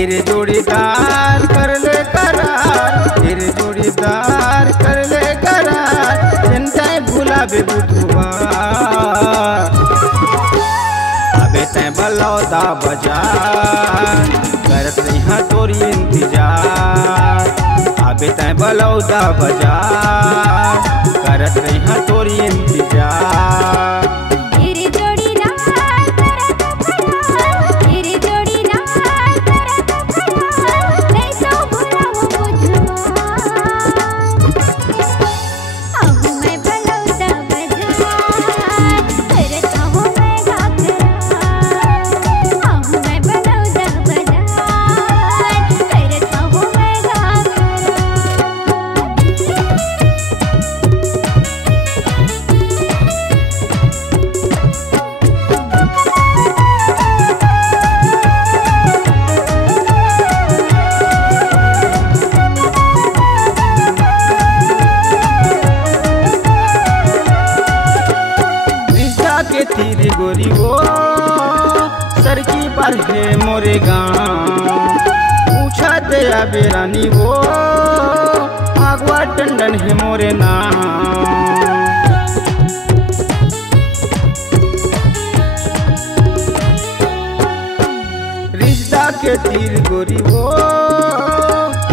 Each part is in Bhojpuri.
हीरे जोड़ीदार कर ले करार, हीरे जोड़ीदार कर ले करार, चिंता भुलावे बुधवार। अबे तैं बलौदा बाजार करत रही तोरी इंतजार, अबे तैं बलौदा बाजार करत रही तोरी इंतजार। तीरी गोरी वो सरकी पर है मोरे गाँव, पूछा दे अबे रानी वो आगवा टंडन है मोरे नाम। रिश्ता के तीर गोरी वो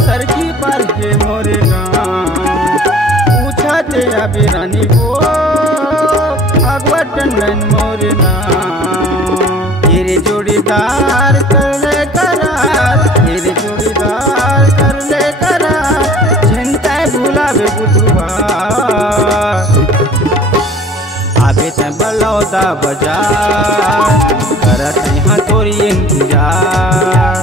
सरकी पर है मोरे गाँव, पूछा दे अबे रानी वो आगवा टंडन मोरे नाम। हीरे जोड़ीदार कर ले करार, हीरे जोड़ीदार कर ले करार, चिंता भुलावे बुधवार। आबे तैं बलौदा बाजार करत यहाँ तोरी इंतजार।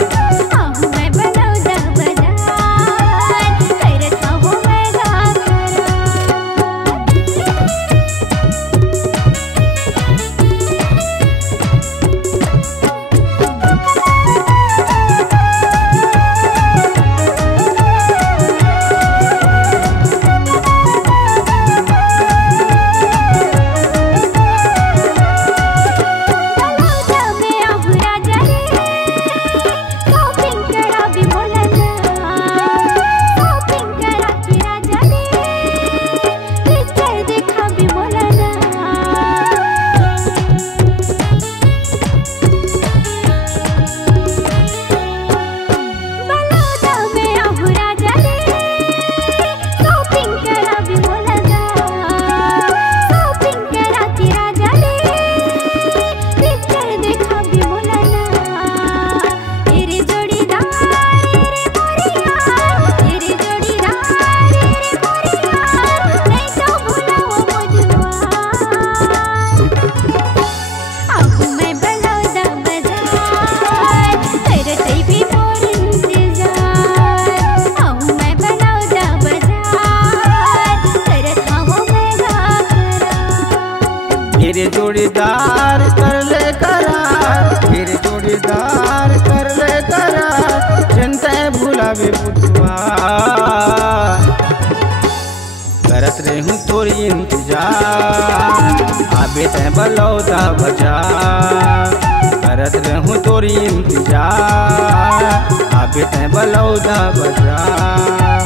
हीरे जोड़ीदार कर ले करार, हीरे जोड़ीदार कर ले करार, चिंता भुलावे बुधवार। करत रहूं तोरी इंतजार, आबे तैं बलौदा बाजार करत रहूं तोरी इंतजार, आबे तैं बलौदा बाजार।